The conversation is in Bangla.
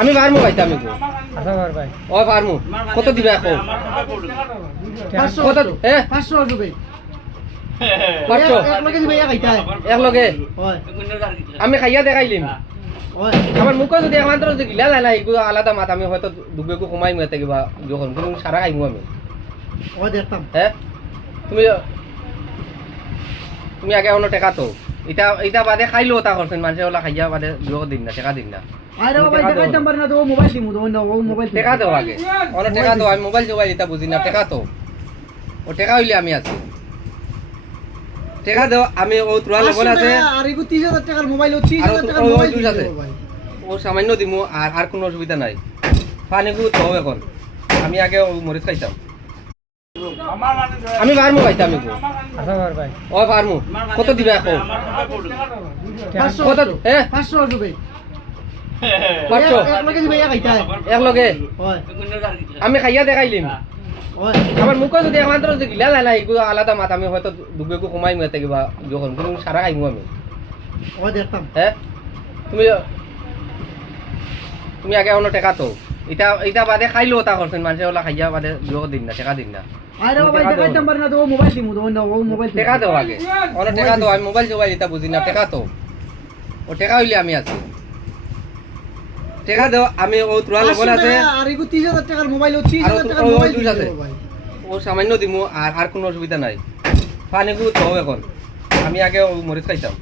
আমি পারমু ভাইতা আমি আচ্ছা বার ভাই ও পারমু কত দিবা এখন কত 500 দেবে 500 এক লগে দিবে এক আইতা এক লগে হয় আমি খাইয়া দেখাইলিম হয় আমার মুখ যদি একমাত্র যদি গিলা না এগুলো আলাদা মাত আমি হয়তো দুবেকু কমাই মেতে কিবা যখন কিন্তু সারা খাইমু আমি হয় দেখতাম তুমি তুমি আগে অন্য টেকা তো এটা এটা বাদে খাইলো তা করছেন মানুষে ওলা খাইয়া বাদে যোগ দিন না টেকা দিন না আরে ভাই দেখাইতাম পারি না তো মোবাইল দিমু তো না ও মোবাইল টেকা দাও আগে অন্য টেকা দাও আমি মোবাইল জোবাইল এটা বুঝি না টেকা তো ও টেকা হইলে আমি আছি টেকা দাও আমি ও তুরা লবণ আছে আর এগু 30000 টাকার মোবাইল ও 3000 টাকার আর মোবাইল দুই আছে ও সামান্য দিমু আর কোনো অসুবিধা নাই পানি গু তো এখন আমি আগে মরিচ খাইতাম আমি পারমু ভাইতা আমি আচ্ছা বার ভাই ও পারমু কত দিবা এখন 500 কত 500 দেবে 500 এক লগে দিবে এক আইতা এক লগে হয় আমি খাইয়া দেখাইলিম হয় আমার মুখ যদি একমাত্র যদি গিলা না এগুলো আলাদা মাত আমি হয়তো দুবেকু কমাই মেতে কিবা যখন কিন্তু সারা খাইমু আমি হয় দেখতাম তুমি তুমি আগে অন্য টেকা তো এটা এটা বাদে খাইলো তা করছেন মানুষে ওলা খাইয়া বাদে যোগ দিন না টেকা দিন না আরে ভাই দেখাইতাম পারি না তো মোবাইল দিমু তো না ও মোবাইল টেকা দাও আগে অন্য টেকা দাও আমি মোবাইল জোবাইল এটা বুঝি না টেকা তো ও টেকা হইলে আমি আছি টেকা দাও আমি ও তুরা লবণ আছে আর এগু 30000 টাকার মোবাইল ও 3000 টাকার আর মোবাইল দুই আছে ও সামান্য দিমু আর কোনো অসুবিধা নাই পানি গু তো এখন আমি আগে মরিচ খাইতাম